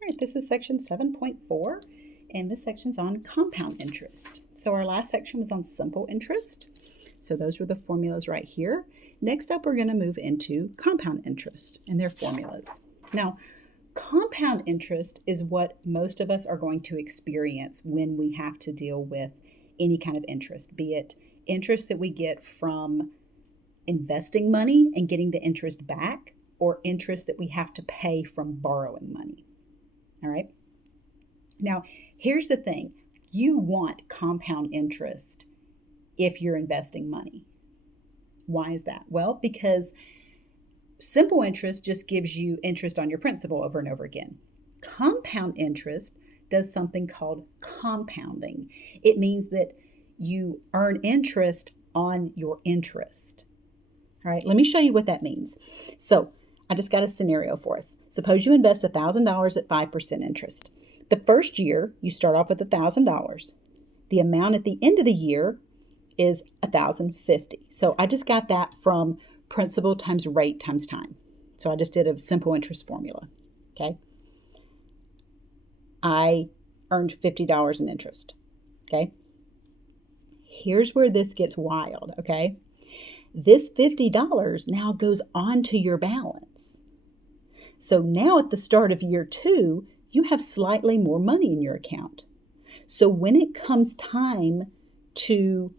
All right, this is section 7.4, and this section's on compound interest. So our last section was on simple interest. So those were the formulas right here. Next up, we're going to move into compound interest and their formulas. Now, compound interest is what most of us are going to experience when we have to deal with any kind of interest, be it interest that we get from investing money and getting the interest back, or interest that we have to pay from borrowing money. All right. Now, here's the thing. You want compound interest if you're investing money. Why is that? Well, because simple interest just gives you interest on your principal over and over again. Compound interest does something called compounding. It means that you earn interest on your interest. All right, let me show you what that means. So I just got a scenario for us. Suppose you invest $1,000 at 5% interest. The first year, you start off with $1,000. The amount at the end of the year is $1,050. So I just got that from principal times rate times time. So I just did a simple interest formula, okay? I earned $50 in interest, okay? Here's where this gets wild, okay? This $50 now goes onto your balance. So now at the start of year 2, you have slightly more money in your account. So when it comes time to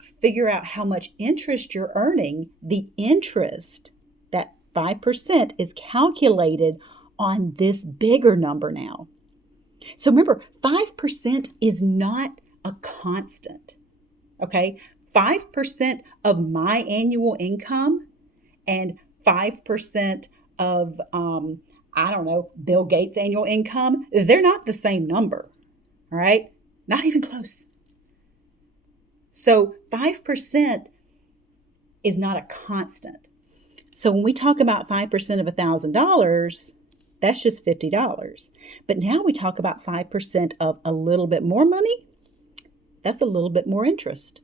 figure out how much interest you're earning, the interest, that 5%, is calculated on this bigger number now. So remember, 5% is not a constant, okay? 5% of my annual income and 5% of, Bill Gates' annual income, they're not the same number, all right? Not even close. So 5% is not a constant. So when we talk about 5% of $1,000, that's just $50. But now we talk about 5% of a little bit more money, that's a little bit more interest.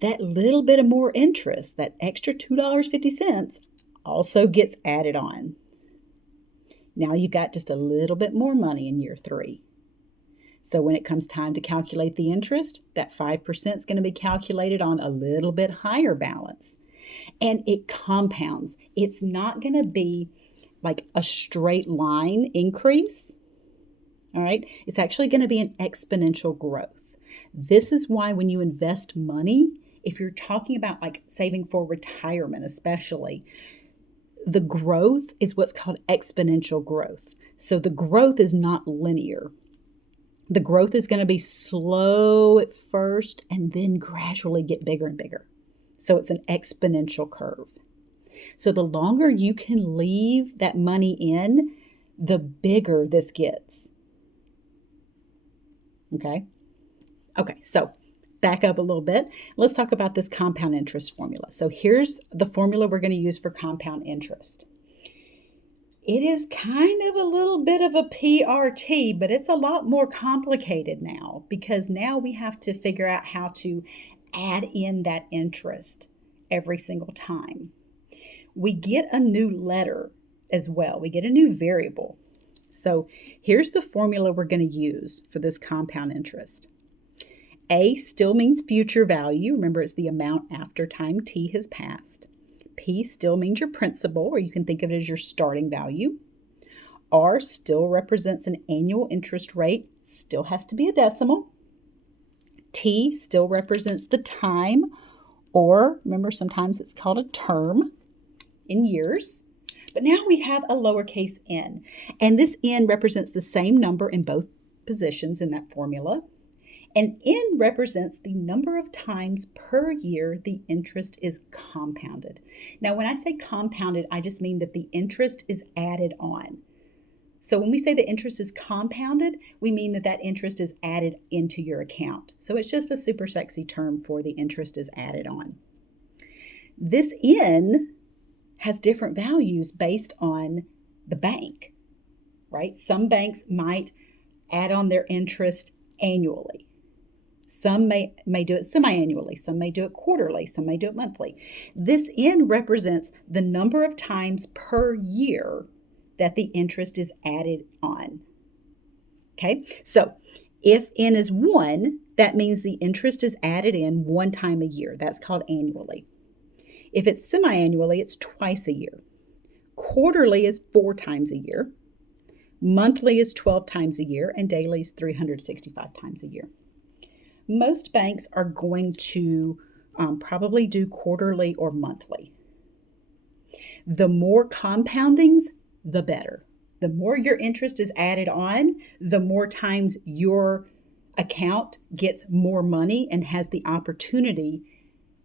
That little bit of more interest, that extra $2.50, also gets added on. Now you've got just a little bit more money in year 3. So when it comes time to calculate the interest, that 5% is going to be calculated on a little bit higher balance. And it compounds. It's not going to be like a straight line increase. All right. It's actually going to be an exponential growth. This is why when you invest money, if you're talking about like saving for retirement, especially, the growth is what's called exponential growth. So the growth is not linear. The growth is going to be slow at first and then gradually get bigger and bigger. So it's an exponential curve. So the longer you can leave that money in, the bigger this gets. Okay, so back up a little bit. Let's talk about this compound interest formula. So here's the formula we're going to use for compound interest. It is kind of a little bit of a PRT, but it's a lot more complicated now because now we have to figure out how to add in that interest every single time. We get a new letter as well. We get a new variable. So here's the formula we're going to use for this compound interest. A still means future value. Remember, it's the amount after time t has passed. P still means your principal, or you can think of it as your starting value. R still represents an annual interest rate, still has to be a decimal. T still represents the time, or remember, sometimes it's called a term in years. But now we have a lowercase n, and this n represents the same number in both positions in that formula. And n represents the number of times per year the interest is compounded. Now, when I say compounded, I just mean that the interest is added on. So when we say the interest is compounded, we mean that that interest is added into your account. So it's just a super sexy term for the interest is added on. This n has different values based on the bank, right? Some banks might add on their interest annually. Some may do it semi-annually, some may do it quarterly, some may do it monthly. This n represents the number of times per year that the interest is added on. Okay, so if n is 1, that means the interest is added in one time a year. That's called annually. If it's semi-annually, it's twice a year. Quarterly is 4 times a year. Monthly is 12 times a year, and daily is 365 times a year. Most banks are going to probably do quarterly or monthly. The more compoundings, the better. The more your interest is added on, the more times your account gets more money and has the opportunity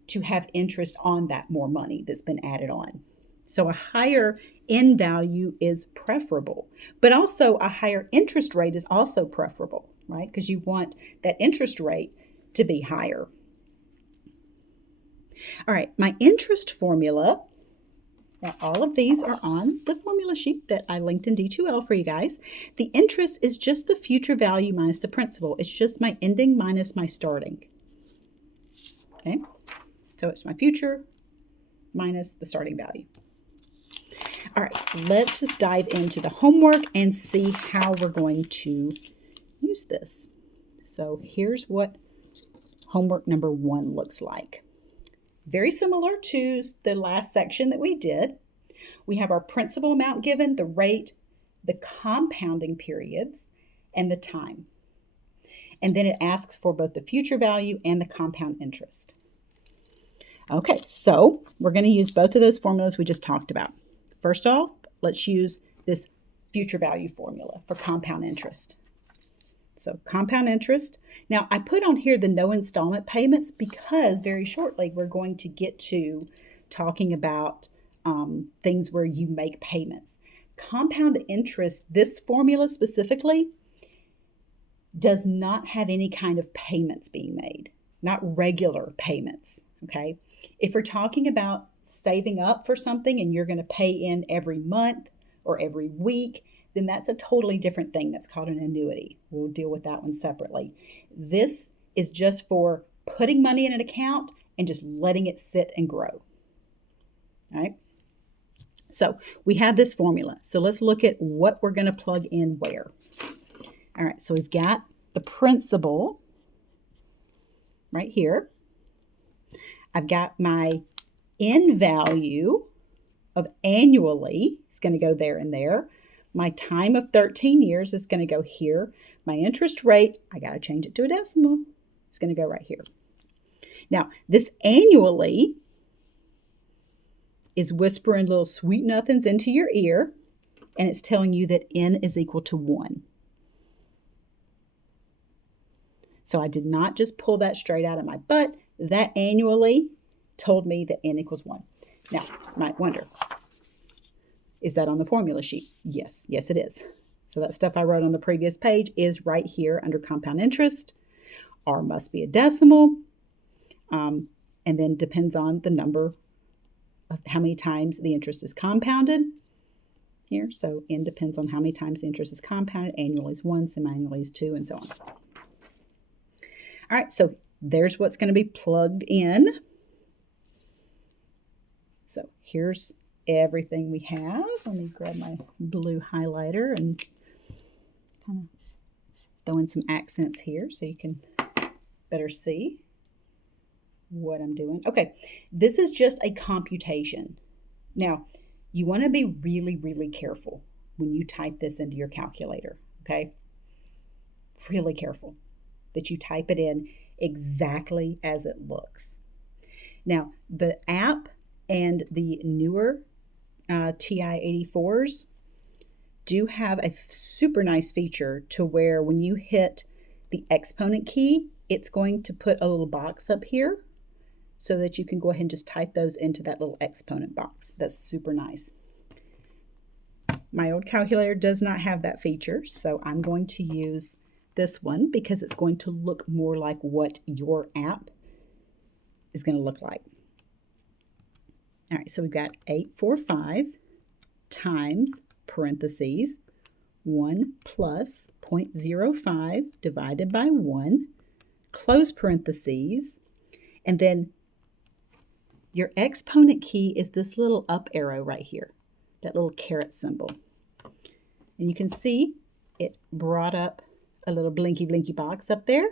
to have interest on that more money that's been added on. So a higher end value is preferable, but also a higher interest rate is also preferable, right? Because you want that interest rate to be higher. All right, my interest formula. Now, all of these are on the formula sheet that I linked in D2L for you guys. The interest is just the future value minus the principal. It's just my ending minus my starting. Okay, so it's my future minus the starting value. All right, let's just dive into the homework and see how we're going to use this. So here's what homework number 1 looks like. Very similar to the last section that we did. We have our principal amount given, the rate, the compounding periods, and the time. And then it asks for both the future value and the compound interest. Okay, so we're going to use both of those formulas we just talked about. First off, let's use this future value formula for compound interest. So compound interest. Now, I put on here the no installment payments because very shortly we're going to get to talking about things where you make payments. Compound interest, this formula specifically, does not have any kind of payments being made, not regular payments, okay? If we're talking about saving up for something and you're going to pay in every month or every week, then that's a totally different thing. That's called an annuity. We'll deal with that one separately. This is just for putting money in an account and just letting it sit and grow. All right. So we have this formula. So let's look at what we're going to plug in where. All right. So we've got the principal right here. I've got my end value of annually. It's going to go there and there. My time of 13 years is going to go here. My interest rate, I got to change it to a decimal. It's going to go right here. Now, this annually is whispering little sweet nothings into your ear, and it's telling you that n is equal to 1. So I did not just pull that straight out of my butt. That annually told me that n equals 1. Now, you might wonder, is that on the formula sheet? Yes, yes it is. So that stuff I wrote on the previous page is right here under compound interest. R must be a decimal, and then depends on the number of how many times the interest is compounded here. So n depends on how many times the interest is compounded. Annually is 1, semi-annually is 2, and so on. All right, so there's what's going to be plugged in. So here's everything we have. Let me grab my blue highlighter and kind of throw in some accents here so you can better see what I'm doing. Okay, this is just a computation. Now, you want to be really, really careful when you type this into your calculator, okay? Really careful that you type it in exactly as it looks. Now, the app and the newer TI-84s do have a super nice feature to where when you hit the exponent key, it's going to put a little box up here so that you can go ahead and just type those into that little exponent box. That's super nice. My old calculator does not have that feature, so I'm going to use this one because it's going to look more like what your app is going to look like. All right, so we've got 845 times parentheses 1 plus 0.05 divided by 1, close parentheses, and then your exponent key is this little up arrow right here, that little caret symbol. And you can see it brought up a little blinky box up there.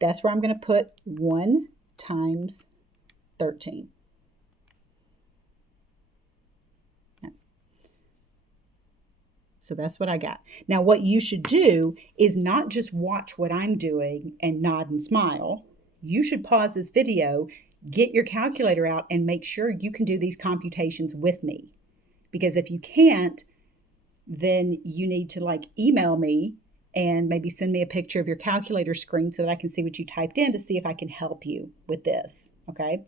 That's where I'm going to put 1 times 13. So that's what I got. Now, what you should do is not just watch what I'm doing and nod and smile. You should pause this video, get your calculator out, and make sure you can do these computations with me. Because if you can't, then you need to email me and maybe send me a picture of your calculator screen so that I can see what you typed in to see if I can help you with this, okay?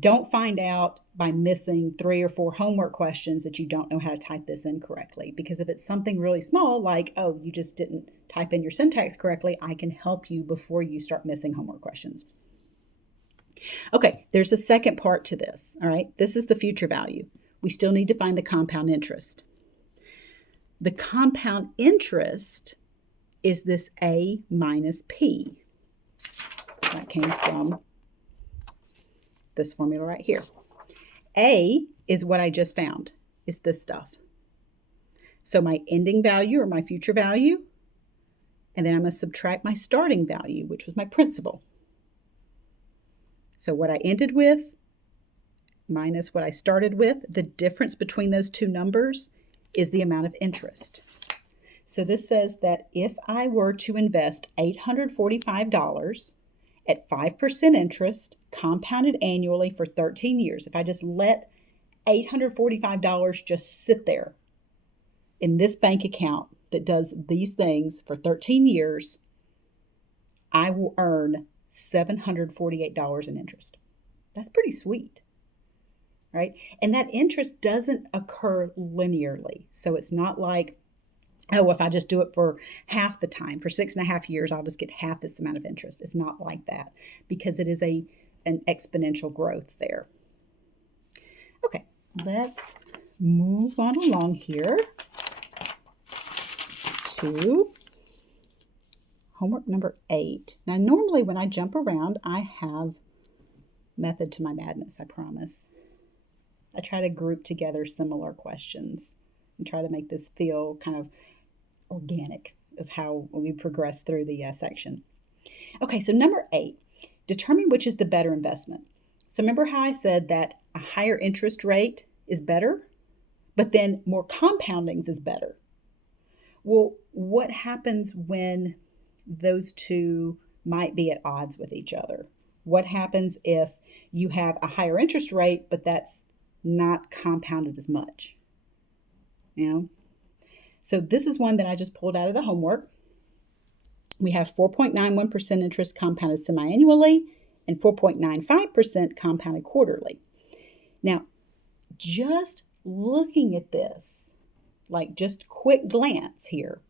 Don't find out by missing 3 or 4 homework questions that you don't know how to type this in correctly. Because if it's something really small, like, oh, you just didn't type in your syntax correctly, I can help you before you start missing homework questions. Okay, there's a second part to this, all right? This is the future value. We still need to find the compound interest. The compound interest is this A minus P. That came from this formula right here. A is what I just found, is this stuff. So my ending value or my future value, and then I'm going to subtract my starting value, which was my principal. So what I ended with minus what I started with, the difference between those two numbers is the amount of interest. So this says that if I were to invest $845 at 5% interest, compounded annually for 13 years, if I just let $845 just sit there in this bank account that does these things for 13 years, I will earn $748 in interest. That's pretty sweet, right? And that interest doesn't occur linearly. So it's not like, oh, if I just do it for half the time, for 6.5 years, I'll just get half this amount of interest. It's not like that because it is an exponential growth there. Okay, let's move on along here to homework number 8. Now, normally when I jump around, I have method to my madness, I promise. I try to group together similar questions and try to make this feel kind of organic of how we progress through the section. Okay, so number 8, determine which is the better investment. So remember how I said that a higher interest rate is better, but then more compoundings is better. Well, what happens when those two might be at odds with each other? What happens if you have a higher interest rate, but that's not compounded as much? You know? So this is one that I just pulled out of the homework. We have 4.91% interest compounded semi-annually and 4.95% compounded quarterly. Now, just looking at this, like just quick glance here,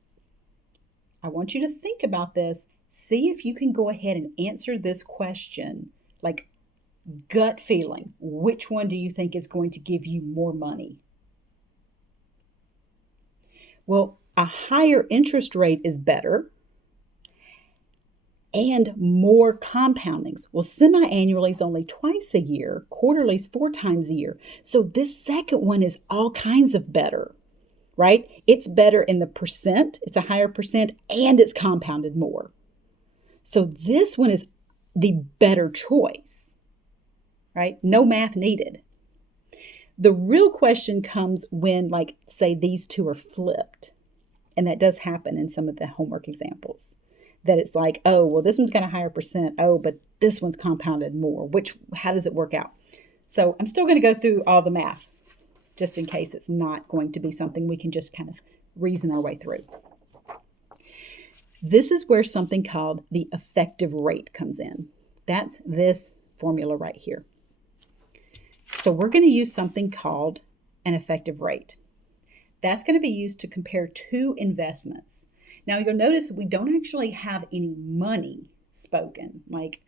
I want you to think about this. See if you can go ahead and answer this question, like gut feeling. Which one do you think is going to give you more money? Well, a higher interest rate is better and more compoundings. Well, semi-annually is only twice a year, quarterly is 4 times a year. So this second one is all kinds of better, right? It's better in the percent, it's a higher percent, and it's compounded more. So this one is the better choice, right? No math needed. The real question comes when, like, say these two are flipped. And that does happen in some of the homework examples. That it's like, oh, well, this one's got a higher percent. Oh, but this one's compounded more. How does it work out? So I'm still going to go through all the math, just in case it's not going to be something we can just kind of reason our way through. This is where something called the effective rate comes in. That's this formula right here. So we're going to use something called an effective rate. That's going to be used to compare two investments. Now you'll notice we don't actually have any money spoken. Like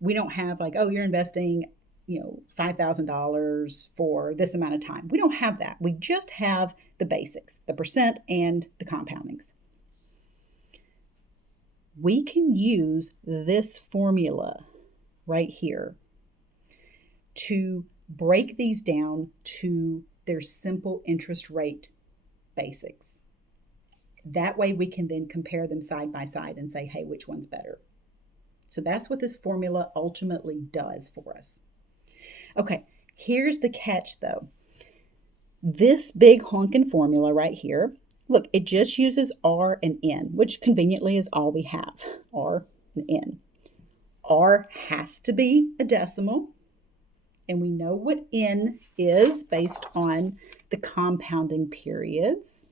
we don't have like, oh, you're investing, $5,000 for this amount of time. We don't have that. We just have the basics, the percent and the compoundings. We can use this formula right here to break these down to their simple interest rate basics. That way we can then compare them side by side and say, hey, which one's better? So that's what this formula ultimately does for us. Okay, here's the catch though. This big honking formula right here, look, it just uses R and N, which conveniently is all we have, R and N. R has to be a decimal, and we know what N is based on the compounding periods.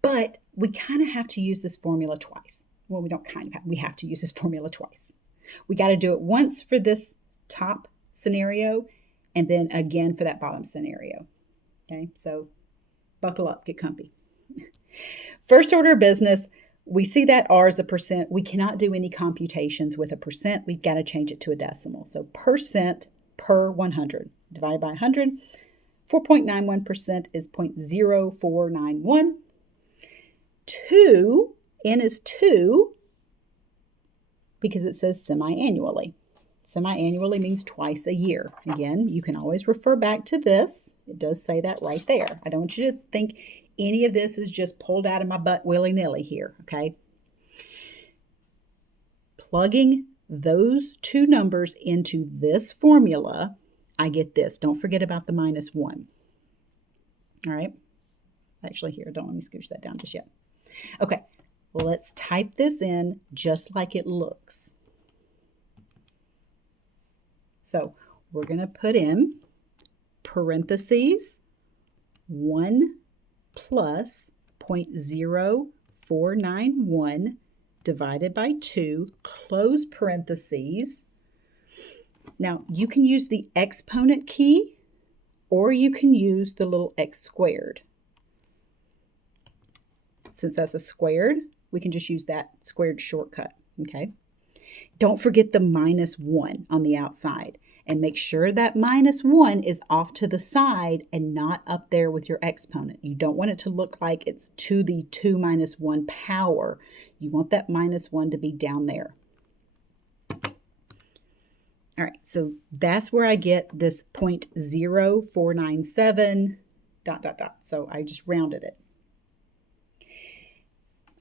But we kind of have to use this formula twice. Well, we don't kind of have, we have to use this formula twice. We got to do it once for this top scenario and then again for that bottom scenario. Okay, so buckle up, get comfy. First order of business, we see that R is a percent. We cannot do any computations with a percent. We've got to change it to a decimal. So percent per 100 divided by 100. 4.91% is 0.0491. 2, N is 2 because it says semi-annually. Semi-annually means twice a year. Again, you can always refer back to this. It does say that right there. I don't want you to think any of this is just pulled out of my butt willy-nilly here, okay? Plugging those two numbers into this formula, I get this. Don't forget about the minus 1. All right? Actually, here, don't let me scooch that down just yet. Okay, well, let's type this in just like it looks. So we're going to put in parentheses 1 plus 0.0491 divided by 2, close parentheses. Now, you can use the exponent key or you can use the little x squared. Since that's a squared, we can just use that squared shortcut, okay? Don't forget the minus 1 on the outside. And make sure that minus 1 is off to the side and not up there with your exponent. You don't want it to look like it's to the 2 minus 1 power. You want that minus 1 to be down there. All right, so that's where I get this 0.0497 ... So I just rounded it.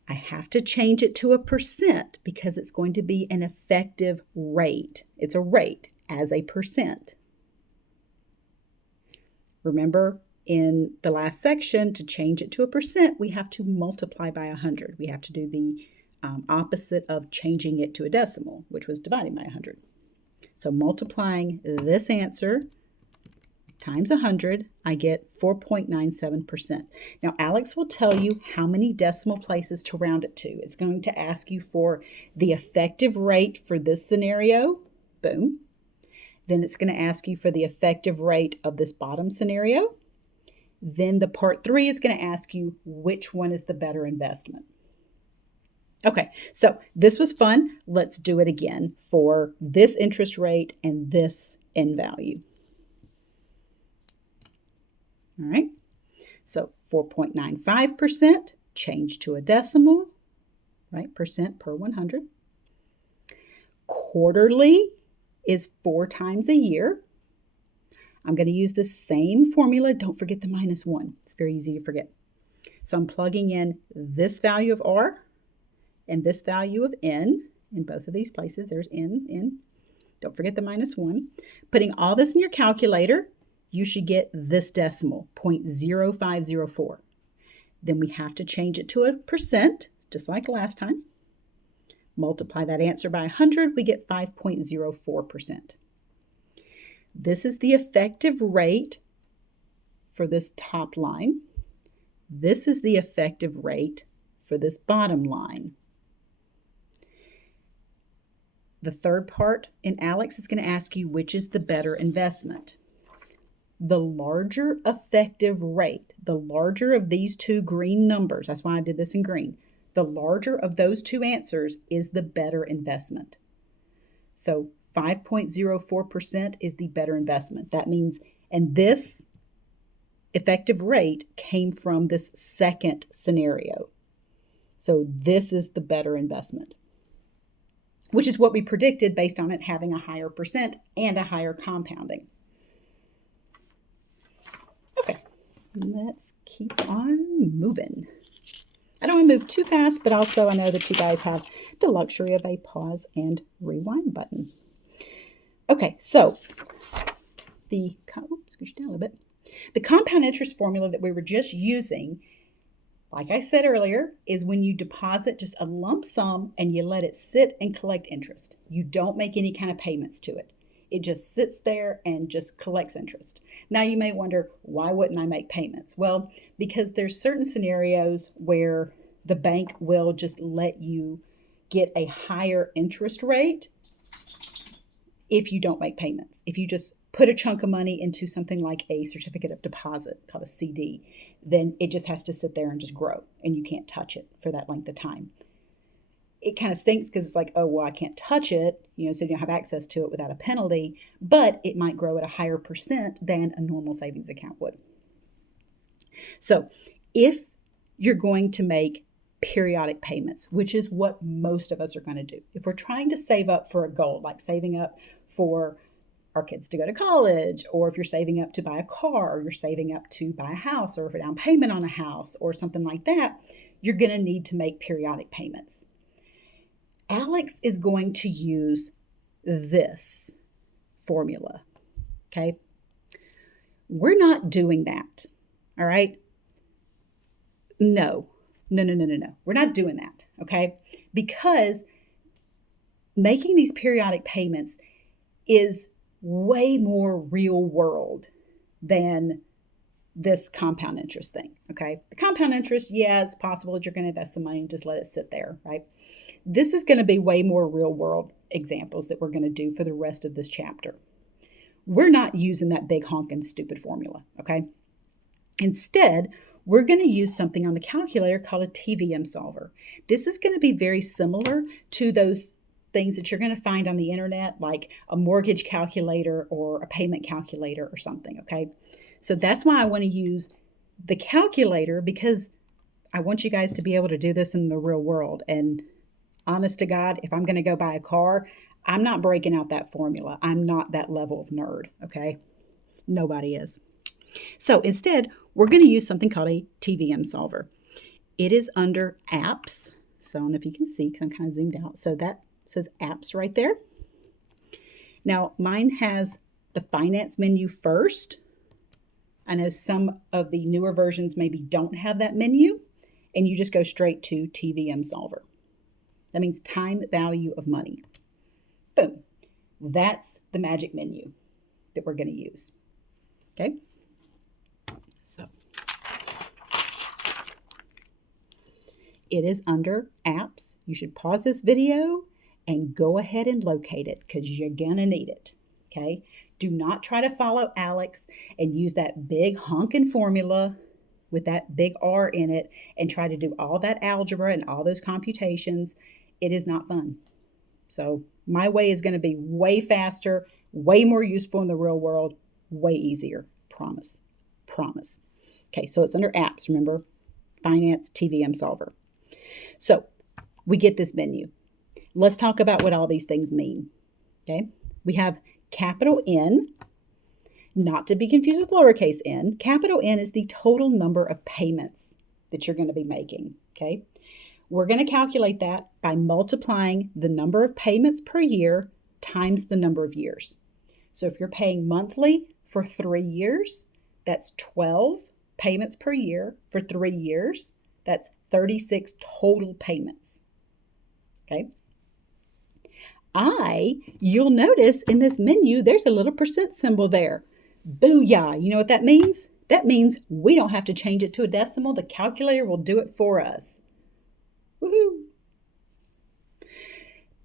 I have to change it to a percent because it's going to be an effective rate. It's a rate as a percent. Remember, in the last section, to change it to a percent, we have to multiply by 100. We have to do the opposite of changing it to a decimal, which was dividing by 100. So multiplying this answer times 100, I get 4.97%. Now, Alex will tell you how many decimal places to round it to. It's going to ask you for the effective rate for this scenario. Boom. Then it's going to ask you for the effective rate of this bottom scenario. Then the part 3 is going to ask you which one is the better investment. Okay, so this was fun. Let's do it again for this interest rate and this N value. All right, so 4.95% change to a decimal, right? Percent per 100. Quarterly is 4 times a year. I'm going to use the same formula. Don't forget the minus 1. It's very easy to forget. So I'm plugging in this value of R and this value of N in both of these places. There's N. Don't forget the minus 1. Putting all this in your calculator, you should get this decimal, 0.0504. Then we have to change it to a percent, just like last time. Multiply that answer by 100, we get 5.04%. This is the effective rate for this top line. This is the effective rate for this bottom line. The third part in Alex is going to ask you which is the better investment. The larger effective rate, the larger of these two green numbers, that's why I did this in green, the larger of those two answers is the better investment. So 5.04% is the better investment. That means, and this effective rate came from this second scenario. So this is the better investment, which is what we predicted based on it having a higher percent and a higher compounding. let's keep on moving. I don't want to move too fast, but also I know that you guys have the luxury of a pause and rewind button. Okay, so scooch down a little bit. The compound interest formula that we were just using, like I said earlier, is when you deposit just a lump sum and you let it sit and collect interest. You don't make any kind of payments to it. It just sits there and just collects interest. Now you may wonder, why wouldn't I make payments? Well, because there's certain scenarios where the bank will just let you get a higher interest rate if you don't make payments. If you just put a chunk of money into something like a certificate of deposit called a CD, then it just has to sit there and just grow and you can't touch it for that length of time. It kind of stinks because it's like, oh, well, I can't touch it, so you don't have access to it without a penalty, but it might grow at a higher percent than a normal savings account would. So if you're going to make periodic payments, which is what most of us are going to do, if we're trying to save up for a goal, like saving up for our kids to go to college, or if you're saving up to buy a car, or you're saving up to buy a house, or for a down payment on a house, or something like that, you're going to need to make periodic payments. Alex is going to use this formula, okay? We're not doing that, all right? No. We're not doing that, okay? Because making these periodic payments is way more real world than this compound interest thing, okay? The compound interest, yeah, it's possible that you're going to invest some money and just let it sit there, right? This is going to be way more real world examples that we're going to do for the rest of this chapter. We're not using that big honking stupid formula, okay? Instead, we're going to use something on the calculator called a TVM solver. This is going to be very similar to those things that you're going to find on the internet, like a mortgage calculator or a payment calculator or something, okay? So that's why I want to use the calculator, because I want you guys to be able to do this in the real world. And honest to God, if I'm going to go buy a car, I'm not breaking out that formula. I'm not that level of nerd, okay? Nobody is. So instead, we're going to use something called a TVM solver. It is under apps. So I don't know if you can see because I'm kind of zoomed out. So that says apps right there. Now mine has the finance menu first. I know some of the newer versions maybe don't have that menu, and you just go straight to TVM solver. That means time value of money. Boom. That's the magic menu that we're going to use. Okay. So it is under apps. You should pause this video and go ahead and locate it because you're going to need it. Okay. Do not try to follow Alex and use that big honking formula with that big R in it and try to do all that algebra and all those computations. It is not fun. So my way is going to be way faster, way more useful in the real world, way easier. Promise. Okay, so it's under apps, remember? Finance TVM solver. So we get this menu. Let's talk about what all these things mean. Okay, we have capital N, not to be confused with lowercase n. Capital N is the total number of payments that you're going to be making. Okay, we're going to calculate that by multiplying the number of payments per year times the number of years. So if you're paying monthly for 3 years, that's 12 payments per year for 3 years. That's 36 total payments. Okay. You'll notice in this menu, there's a little percent symbol there. Booyah. You know what that means? That means we don't have to change it to a decimal. The calculator will do it for us. Woohoo.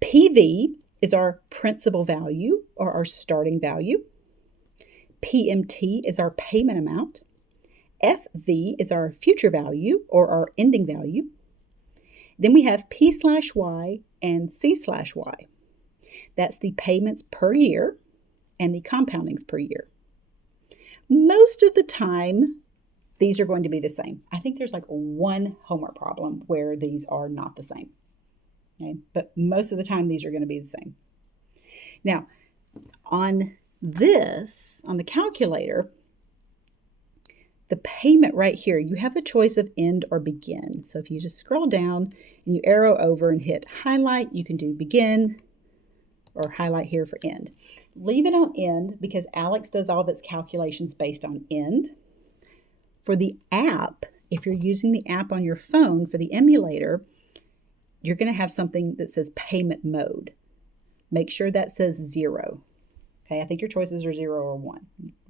PV is our principal value or our starting value. PMT is our payment amount. FV is our future value or our ending value. Then we have P/Y and C/Y. That's the payments per year and the compoundings per year. Most of the time, these are going to be the same. I think there's like one homework problem where these are not the same. Okay? But most of the time, these are going to be the same. Now, on the calculator, the payment right here, you have the choice of end or begin. So if you just scroll down and you arrow over and hit highlight, you can do begin or highlight here for end. Leave it on end because Alex does all of its calculations based on end. For the app, if you're using the app on your phone for the emulator, you're going to have something that says payment mode. Make sure that says 0. Okay, I think your choices are 0 or 1.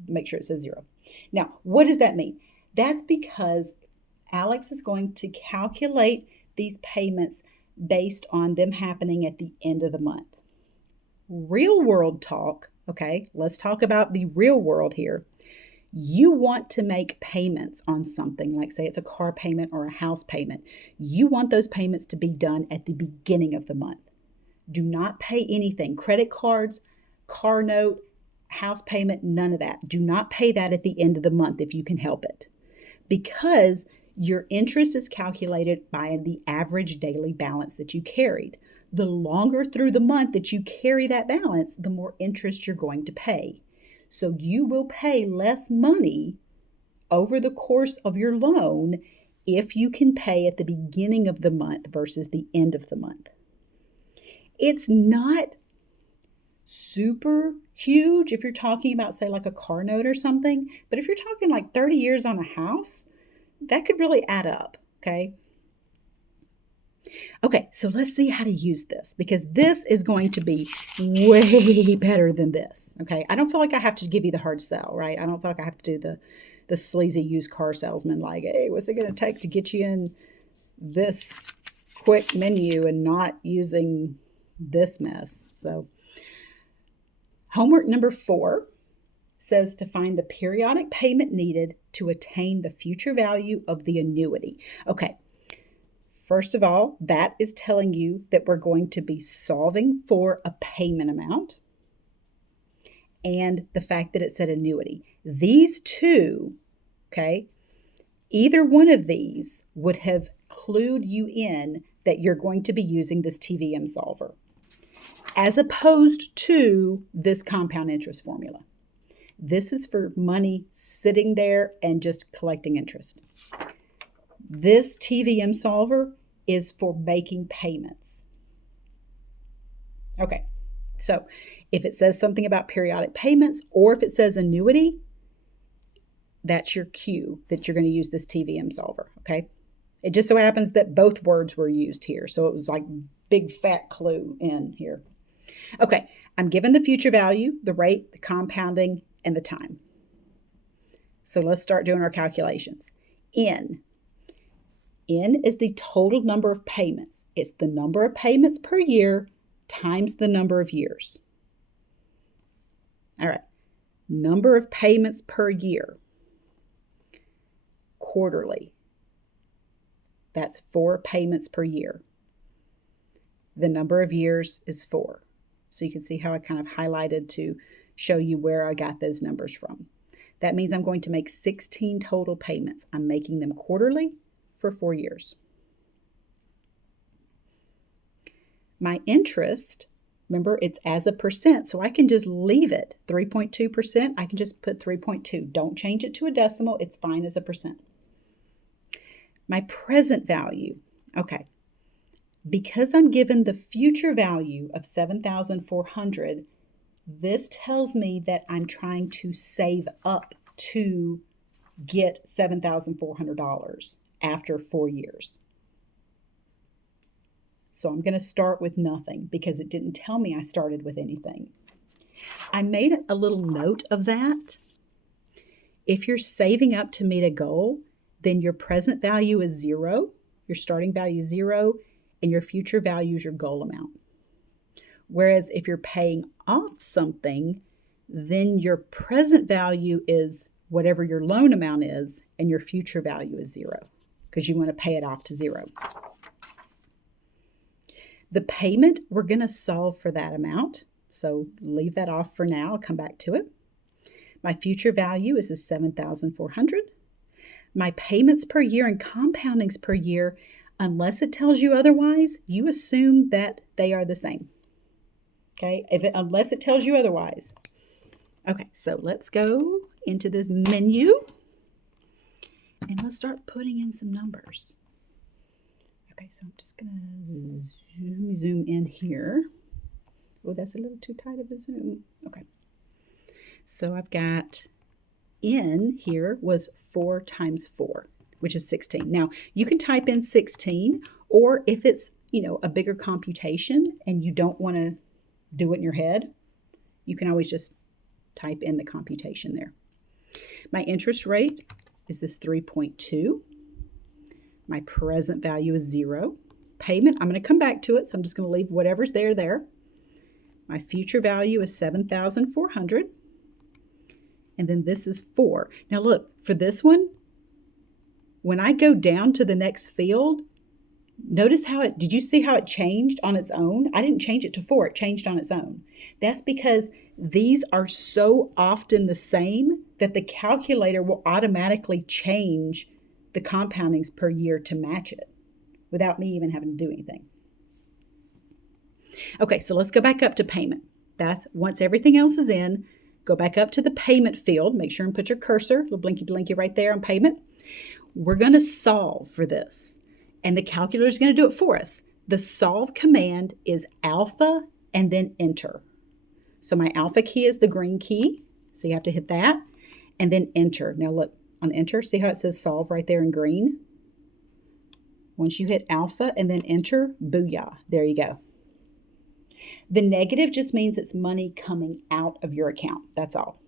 Make sure it says 0. Now, what does that mean? That's because Alex is going to calculate these payments based on them happening at the end of the month. Real world talk, okay, let's talk about the real world here. You want to make payments on something, like say it's a car payment or a house payment. You want those payments to be done at the beginning of the month. Do not pay anything. Credit cards, car note, house payment, none of that. Do not pay that at the end of the month if you can help it. Because your interest is calculated by the average daily balance that you carried. The longer through the month that you carry that balance, the more interest you're going to pay. So you will pay less money over the course of your loan if you can pay at the beginning of the month versus the end of the month. It's not super huge if you're talking about, say, like a car note or something, but if you're talking like 30 years on a house, that could really add up, okay? Okay, so let's see how to use this because this is going to be way better than this, okay? I don't feel like I have to give you the hard sell, right? I don't feel like I have to do the sleazy used car salesman like, hey, what's it going to take to get you in this quick menu and not using this mess? So homework number 4 says to find the periodic payment needed to attain the future value of the annuity. Okay. First of all, that is telling you that we're going to be solving for a payment amount and the fact that it said annuity. These two, okay, either one of these would have clued you in that you're going to be using this TVM solver as opposed to this compound interest formula. This is for money sitting there and just collecting interest. This TVM solver is for making payments. Okay, so if it says something about periodic payments or if it says annuity, that's your cue that you're going to use this TVM solver, okay? It just so happens that both words were used here, so it was like big fat clue in here. Okay, I'm given the future value, the rate, the compounding, and the time. So let's start doing our calculations. N is the total number of payments. It's the number of payments per year times the number of years. All right, number of payments per year. Quarterly. That's 4 payments per year. The number of years is 4. So you can see how I kind of highlighted to show you where I got those numbers from. That means I'm going to make 16 total payments. I'm making them quarterly for 4 years. My interest, remember, it's as a percent, so I can just leave it 3.2%. I can just put 3.2. Don't change it to a decimal. It's fine as a percent. My present value, okay, because I'm given the future value of $7,400, this tells me that I'm trying to save up to get $7,400 after 4 years. So I'm going to start with nothing because it didn't tell me I started with anything. I made a little note of that. If you're saving up to meet a goal, then your present value is 0, your starting value is 0, and your future value is your goal amount. Whereas if you're paying off something, then your present value is whatever your loan amount is, and your future value is 0 because you want to pay it off to 0. The payment, we're going to solve for that amount. So leave that off for now. I'll come back to it. My future value is $7,400. My payments per year and compoundings per year, unless it tells you otherwise, you assume that they are the same. Okay, unless it tells you otherwise. Okay, so let's go into this menu. And let's start putting in some numbers. Okay, so I'm just going to zoom in here. Oh, that's a little too tight of a zoom. Okay. So I've got in here was 4 times 4, which is 16. Now, you can type in 16, or if it's, a bigger computation and you don't want to do it in your head, you can always just type in the computation there. My interest rate is this 3.2. My present value is 0. Payment, I'm going to come back to it, so I'm just going to leave whatever's there. My future value is 7,400. And then this is 4. Now look, for this one, when I go down to the next field, notice did you see how it changed on its own? I didn't change it to 4, it changed on its own. That's because these are so often the same that the calculator will automatically change the compoundings per year to match it without me even having to do anything. Okay, so let's go back up to payment. That's once everything else is in, go back up to the payment field. Make sure and put your cursor, little blinky blinky right there on payment. We're going to solve for this, and the calculator is going to do it for us. The solve command is alpha and then enter. So my alpha key is the green key, so you have to hit that, and then enter. Now look, on enter, see how it says solve right there in green? Once you hit alpha and then enter, booyah, there you go. The negative just means it's money coming out of your account. That's all.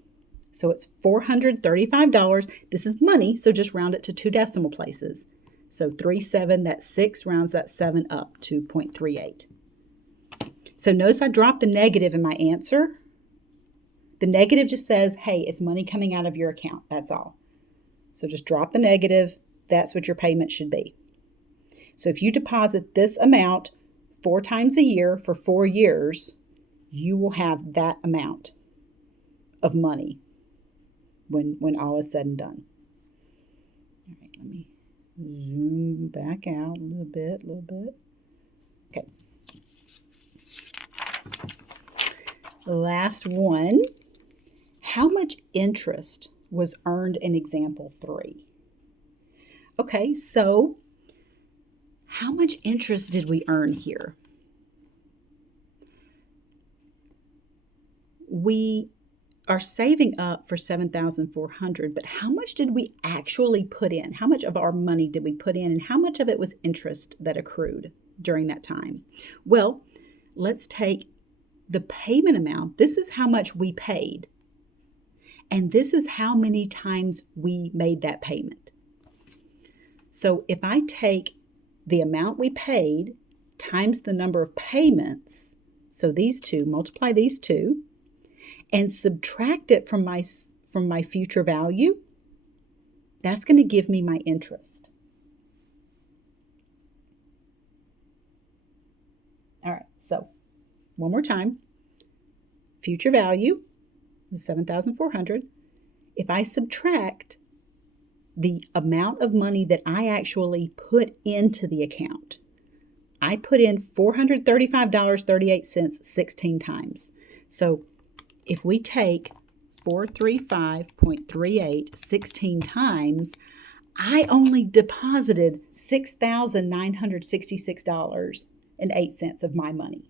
So it's $435. This is money, so just round it to 2 decimal places. So 37, that's 6, rounds that 7 up to 0.38. So notice I dropped the negative in my answer. The negative just says, hey, it's money coming out of your account. That's all. So just drop the negative. That's what your payment should be. So if you deposit this amount 4 times a year for 4 years, you will have that amount of money when all is said and done. All right, let me zoom back out a little bit. Okay. The last one. How much interest was earned in example 3? Okay, so how much interest did we earn here? We are saving up for $7,400, but how much did we actually put in? How much of our money did we put in, and how much of it was interest that accrued during that time? Well, let's take the payment amount. This is how much we paid, and this is how many times we made that payment. So if I take the amount we paid times the number of payments, so these two, multiply these two, and subtract it from my future value, that's going to give me my interest. All right, so one more time. Future value is 7,400. If I subtract the amount of money that I actually put into the account, I put in $435.38 16 times. So if we take 435.38 16 times, I only deposited $6,966.08 of my money.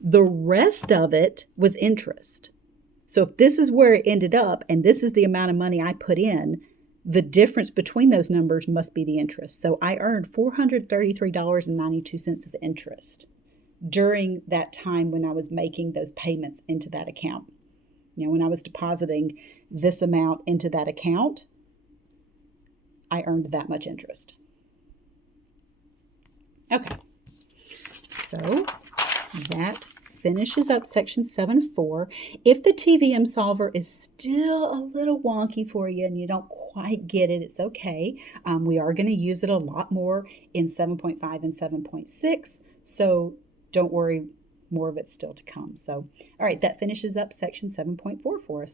The rest of it was interest. So if this is where it ended up and this is the amount of money I put in, the difference between those numbers must be the interest. So I earned $433.92 of interest during that time when I was making those payments into that account. When I was depositing this amount into that account, I earned that much interest. Okay, so that finishes up section 7.4. If the TVM solver is still a little wonky for you and you don't quite get it, it's okay. We are going to use it a lot more in 7.5 and 7.6, so don't worry, more of it's still to come. So, all right, that finishes up section 7.4 for us.